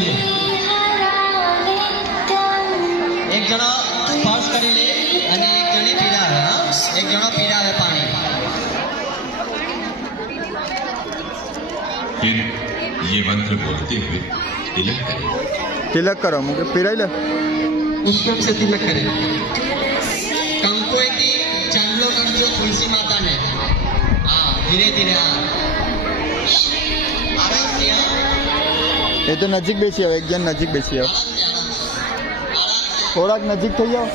જોઈએ. એક જણો સ્પર્શ કરી લે અને એક જણે પીડાવે. હા, એક જણો પીડાવે પાણી. फिर ये मंत्र बोलते हुए तिलक करें. तिलक करो मुझे पिराई ले पुष्पम से तिलक करें. कंकोएटी चांदलो करजो तुलसी माता ने. हाँ, धीरे धीरे. हाँ, आराम से. ये तो नजीक बेसी आओ, एक जन नजीक बेसी आओ, थोड़ा नजीक थी जाओ.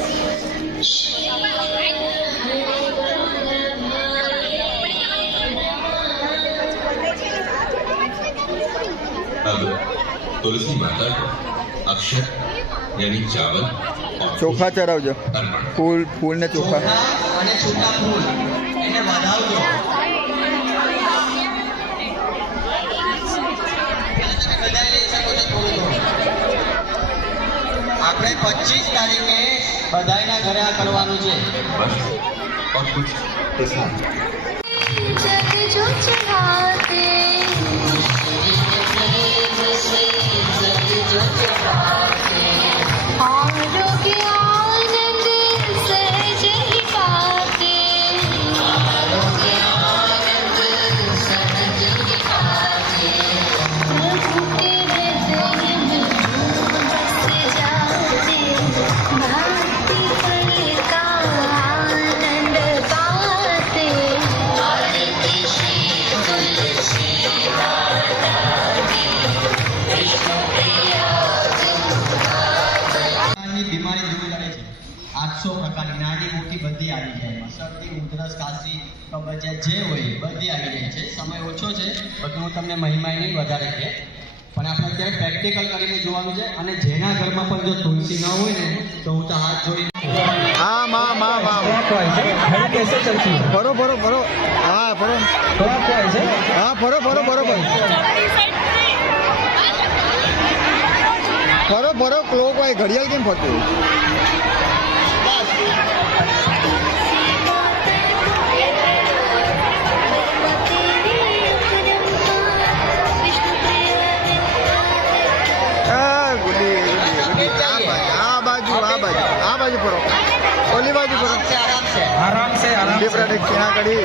अब तुलसी माता को अक्षर यानी चावल और ચોખા ચરાવજો, अर्पण. ફૂલ ફૂલ ને ચોખા. ચોખા અને છૂટા ફૂલ એને વધાવજો. તમે બધાએ લઈ શકો છો થોડું થોડું. આપણે 25 તારીખે બધાયના ઘરે આ કરવાનું છે. बस और कुछ प्रसाद. जग जो चढ़ाते आरोग्य आनंद सहज ही पाते. प्रभु के हृदय में बस जाते. भक्ति फल का आनंद पाते. પ્રકારની બીમારી દૂર કરે છે. 800 પ્રકારની નાની મોટી બધી આવી જાય. શરદી, ઉધરસ, ખાંસી, કબજિયાત જે હોય બધી આવી જાય છે. સમય ઓછો છે બધું હું તમને મહિમા નહીં વધારે કે પણ આપણે અત્યારે પ્રેક્ટિકલ કરીને જોવાનું છે. અને જેના ઘરમાં પણ જો તુલસી ન હોય ને તો હું તો હાથ જોડી हाँ माँ माँ माँ कैसे चलती है? Furrow furrow furrow. हाँ फरो. हाँ फरो फरो बरोबर. ફરો ફરો ક્લોક હોય, ઘડિયાળ કેમ ફરતું? આ બાજુ ફરો, ઓલી બાજુ ફરો. आराम से પ્રોડક્ટ કેના કરી